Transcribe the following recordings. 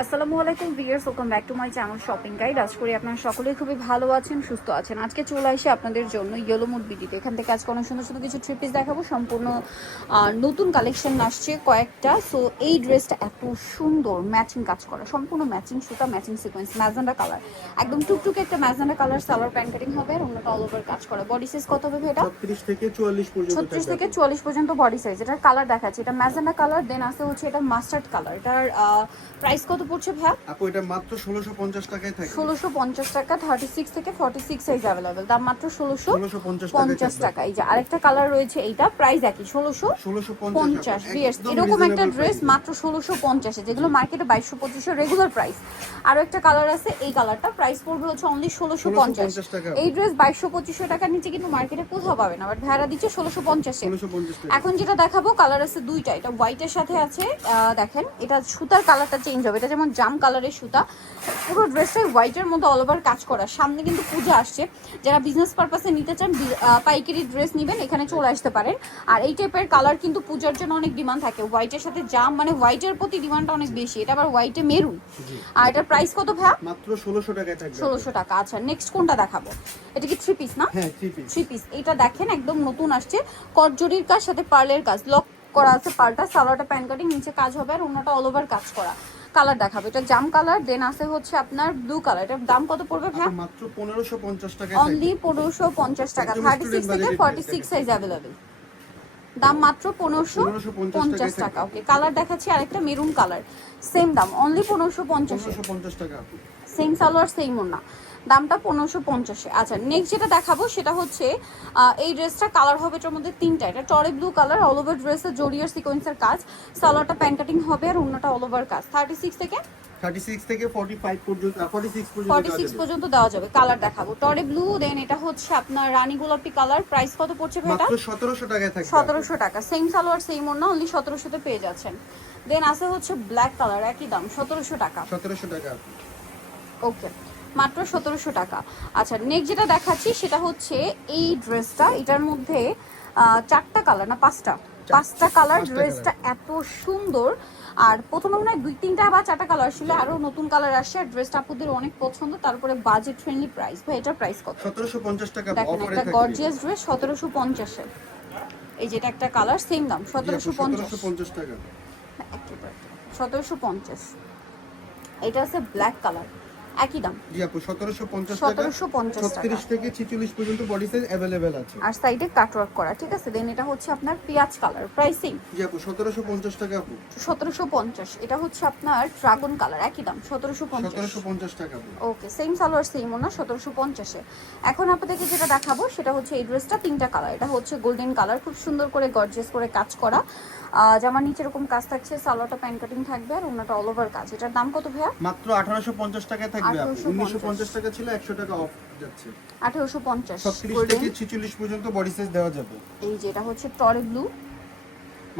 আসসালামু আলাইকুম viewers welcome back to my channel shopping guide আজ করি আপনারা সকলেই খুবই ভালো আছেন সুস্থ আছেন। আজকে চলে আসি আপনাদের জন্য ইয়েলো মুড বিডিতে এখান থেকে আজকে অনেক সুন্দর সুন্দর কিছু থ্রি পিস দেখাবো। সম্পূর্ণ নতুন কালেকশন আসছে কয়েকটা। সো এই ড্রেসটা এত সুন্দর ম্যাচিং কাজ করা। সম্পূর্ণ ম্যাচিং সুতা ম্যাচিং সিকোয়েন্স ম্যাজেন্ডা কালার একদম টুকটুকে একটা magenta colour salwar pant cutting হবে আর অন্যটা অল ওভার কাজ করা। বডি সাইজ কত হবে এটা? ছত্রিশ থেকে চুয়াল্লিশ পর্যন্ত ছত্রিশ থাকবে থেকে চুয়াল্লিশ পর্যন্ত বডি সাইজ এটার কালার দেখাচ্ছে। এটা ম্যাজেন্ডা কালার দেন আছে হচ্ছে এটা মাস্টার্ড কালার এটার প্রাইস কত পড়ছে ভাইয়া আপু এটা মাত্র ষোলোশো পঞ্চাশ টাকায় থাকে। ষোলোশো পঞ্চাশ টাকা থার্টি সিক্স থেকে ফর্টি সিক্স সাইজ অ্যাভেলেবেল দাম মাত্র ষোলোশো ষোলোশো পঞ্চাশ টাকায় পঞ্চাশ থাকবে টাকা। এই যে আরেকটা কালার রয়েছে এইটা প্রাইস একই ষোলোশো ষোলোশো পঞ্চাশ এরকম একটা ড্রেস মাত্র ষোলোশো পঞ্চাশে যেগুলো মার্কেটে বাইশশো পঁচিশশো রেগুলার প্রাইস আরও একটা কালার আছে এই কালারটা প্রাইস পড়বে হচ্ছে অনলি ষোলোশো পঞ্চাশ। 1650 এই ড্রেস বাইশশো পঁচিশশো টাকার নিচে কিন্তু মার্কেটে কোথাও পাবে না বাট ভাড়া দিচ্ছে ষোলোশো পঞ্চাশে ষোলোশো পঞ্চাশ টাকা। এখন যেটা দেখাবো কালার আছে দুইটা এটা হোয়াইটের সাথে আছে দেখেন এটা সুতার কালারটা চেঞ্জ হবে এটা যেমন জাম কালারের সুতা পুরো ড্রেসটাই হোয়াইটের মধ্যে অল ওভার কাজ করা। সামনে কিন্তু পূজা আসছে। যারা বিজনেস পারপাসে নিতে চান পাইকারি ড্রেস নেবেন এখানে চলে আসতে পারেন। আর এই টাইপের কালার কিন্তু পূজার জন্য অনেক ডিমান্ড থাকে। হোয়াইটের সাথে জাম মানে হোয়াইটের প্রতি ডিমান্ডটা অনেক বেশি। এটা আবার হোয়াইটে মেরুন আর এটার প্রাইস কত ভাইয়া? মাত্র ষোলোশো টাকায় থাকবে। ষোলোশো টাকা। আচ্ছা নেক্সট কোনটা দেখাবো? এটা কি থ্রি পিস না? হ্যাঁ থ্রি পিস থ্রি পিস এটা দেখেন একদম নতুন আসছে। কটজরির কাজ সাথে পার্লের কাজ। লক করা আছে পার্লটা। সালোয়ারটা প্যান কাটিং নিচে কাজ হবে আর অন্যটা অল ওভার কাজ করা। কালার দেখাবো। এটা জাম কালার দেন আছে হচ্ছে আপনার ব্লু কালার এটার দাম কত পড়বে ভাই মাত্র পনেরোশো পঞ্চাশ টাকায় অনলি পনেরোশো পঞ্চাশ টাকা। একদম থার্টি সিক্স student থেকে budget forty dress six size available দাম মাত্র পনেরোশো 1550 পঞ্চাশ টাকা ওকে কালার দেখাচ্ছি আরেকটা মেরুন কালার সেম দাম অনলি পনেরোশো পঞ্চাশে পনেরোশো পঞ্চাশ টাকা। আপু সেম সালোয়ার সেম ওনা দামটা পনেরোশো পঞ্চাশে। আচ্ছা নেক্সট যেটা দেখাবো সেটা হচ্ছে এই ড্রেসটা কালার হবে এটার মধ্যে তিনটা। এটা টরে ব্লু কালার অল ওভার ড্রেসের জরিয়ার সিকোয়েন্সের কাজ। সালোয়ারটা প্যান কাটিং হবে আর অন্যটা অল ওভার কাজ। থার্টি সিক্স থেকে থার্টি সিক্স থেকে ফর্টি ফাইভ পর্যন্ত দেওয়া যাবে। পর্যন্ত দেওয়া যাবে কালার দেখাবো। টরে ব্লু দেন এটা হচ্ছে আপনার রানী গোলাপি কালার প্রাইস কত পড়ছে ভাই এটা মাত্র সতেরোশো টাকায় থাকবে। সতেরোশো টাকা। সেম সালোয়ার সেম অনলি পেয়ে যাচ্ছেন। দেন আছে হচ্ছে ব্ল্যাক কালার একই দাম সতেরোশো টাকা। সতেরোশো টাকা। আপু ওকে মাত্র সতেরোশো টাকা। আচ্ছা নেক্সট যেটা দেখাচ্ছি সেটা হচ্ছে এই ড্রেসটা এটার মধ্যে চারটা কালার না পাঁচটা। পাঁচটা কালার ড্রেসটা এত সুন্দর। আর প্রথমে মনে হয় দুই তিনটা বা চারটা কালার ছিল আরও নতুন কালার আসছে আর ড্রেসটা আপুদের অনেক পছন্দ। তারপরে বাজেট ফ্রেন্ডলি প্রাইস ভাই এটার প্রাইস কত? সতেরোশো পঞ্চাশ টাকা দেখেন একটা গর্জিয়াস ড্রেস সতেরোশো পঞ্চাশে এই যেটা একটা কালার সেম দাম সতেরোশো পঞ্চাশ। সতেরোশো পঞ্চাশ টাকা। সতেরোশো পঞ্চাশ। এটা আছে ব্ল্যাক কালার একই দাম। জি আপু সতেরোশো পঞ্চাশ টাকা 1750 টাকা। ছত্রিশ থেকে ছিচল্লিশ পর্যন্ত বডি সাইজ অ্যাভেলেবেল আছে। আর সাইডে কাটওয়ার্ক করা ঠিক আছে? দেন এটা হচ্ছে আপনার পেঁয়াজ কালার প্রাইসিং জি আপু সতেরোশো পঞ্চাশ টাকা আপু। সতেরোশো পঞ্চাশ এটা হচ্ছে আপনার ড্রাগন কালার একই দাম সতেরোশো পঞ্চাশ। সতেরোশো পঞ্চাশ টাকা আপু। ওকে সেম সালোয়ার সেম না সতেরোশো পঞ্চাশে। এখন আপনাদেরকে যেটা দেখাবো সেটা হচ্ছে এই ড্রেসটা তিনটা কালার এটা হচ্ছে গোল্ডেন কালার খুব সুন্দর করে গর্জিয়াস করে কাজ করা। জামার নিচে এরকম কাজ থাকছে সালোয়ারটা প্যান কাটিং থাকবে আর অন্যটা অল ওভার কাজ। এটার দাম কত ভাইয়া? মাত্র আঠারোশো পঞ্চাশ টাকায় থাকবে আপু। 1850 উনিশশো পঞ্চাশ টাকা ছিল একশো টাকা অফ যাচ্ছে। আঠেরোশো পঞ্চাশ ছত্রিশ গোল্ডেন থেকে ছিচল্লিশ পর্যন্ত বডি সাইজ দেওয়া যাবে। এই যে হচ্ছে টরে ব্লু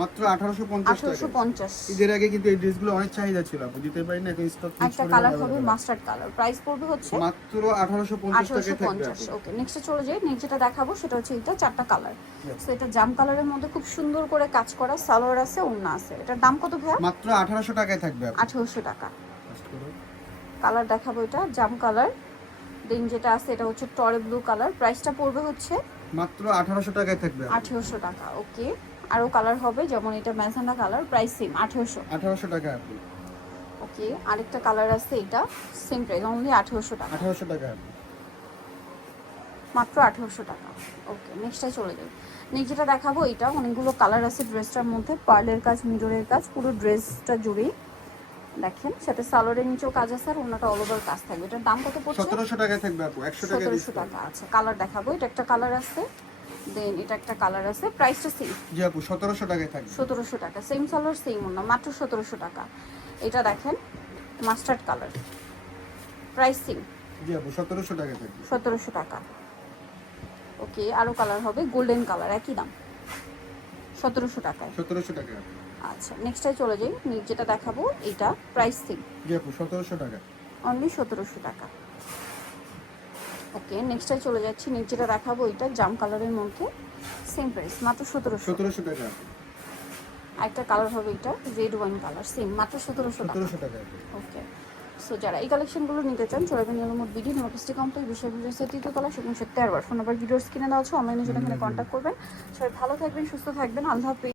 মাত্র আঠারোশো পঞ্চাশ আঠেরোশো টাকা পঞ্চাশ। ঈদের আগে কিন্তু এই ড্রেসগুলো অনেক চাহিদা ছিল আপু। দিতে পারি না এখন স্টক একটা কালার হবে মাস্টার্ড কালার প্রাইস পড়বে হচ্ছে মাত্র আঠারোশো পঞ্চাশ আঠারোশো থাকবে ওকে নেক্সটে চলে যাই নেক্সট যেটা দেখাবো সেটা হচ্ছে এটা চারটা কালার. সো এটা জাম কালারের মধ্যে খুব সুন্দর করে কাজ করা সালোয়ার আছে ওড়না আছে। এটার দাম কত ভাইয়া? মাত্র আঠারোশো টাকায় থাকবে আপু। আঠেরোশো টাকা। First করো। কালার দেখাবো এটা জাম কালার। দেন যেটা আছে এটা হচ্ছে টরে ব্লু কালার। প্রাইসটা পড়বে হচ্ছে মাত্র আঠারোশো টাকায় থাকবে। আপু আঠেরোশো টাকা ওকে আরও কালার হবে যেমন এটা ম্যাজেন্ডা কালার প্রাইস সেম আঠেরোশো। আঠারোশো টাকা আপু ওকে আরেকটা কালার আছে এটা সেম প্রাইস অনলি আঠেরোশো টাকা। আঠারোশো টাকা আপু মাত্র আঠেরোশো টাকা ওকে নেক্সটে চলে যাই। নেক্সট যেটা দেখাবো এটা অনেকগুলো কালার আছে ড্রেসটার মধ্যে পার্লের কাজ মিররের কাজ পুরো ড্রেসটা জুড়েই। দেখেন সাথে সালোয়ারের নিচেও কাজ আছে আর অন্যটা অল ওভার কাজ থাকবে। এটার দাম কত পড়ছে? সতেরোশো টাকায় থাকবে আপু একশো টাকা সতেরোশো discount। টাকা আচ্ছা কালার দেখাবো এটা একটা কালার আছে। দেন এটা একটা কালার আছে। প্রাইসটা সেম জি আপু সতেরোশো টাকায় থাকবে। সতেরোশো টাকা সেম সালোয়ার সেম অন্য মাত্র সতেরোশো টাকা। এটা দেখেন মাস্টার্ড কালার প্রাইস সেম জি আপু সতেরোশো টাকায় থাকবে। সতেরোশো টাকা। ওকে আরও কালার হবে গোল্ডেন কালার একই দাম। সতেরোশো টাকায়। সতেরোশো টাকা আপু আচ্ছা নেক্সটটাই চলে যাই। যেটা দেখাবো এটা প্রাইস সেম জি আপু সতেরোশো টাকা। অনলি সতেরোশো টাকা। ওকে নেক্সটটাই চলে যাচ্ছি। যেটা দেখাবো এটা জাম কালারের মধ্যে। সেম প্রাইস মাত্র সতেরোশো। সতেরোশো টাকা। আপু একটা কালার হবে এটা রেড ওয়াইন কালার সেম মাত্র সতেরোশো টাকা। সতেরোশো টাকা ওকে সো যারা এই কালেকশনগুলো নিতে চান চলে এর মধ্যে ভিডিও নোটিসটি কমপ্লিট বিষয় বুঝেছে তৃতীয়তলা সেখানে সত্যি আরবার ফোন নাম্বার ভিডিওস কিনে দেওয়া আছে অনলাইনে জন্য এখানে কন্ট্যাক্ট করবেন। সবাই ভালো থাকবেন সুস্থ থাকবেন। আল্লাহ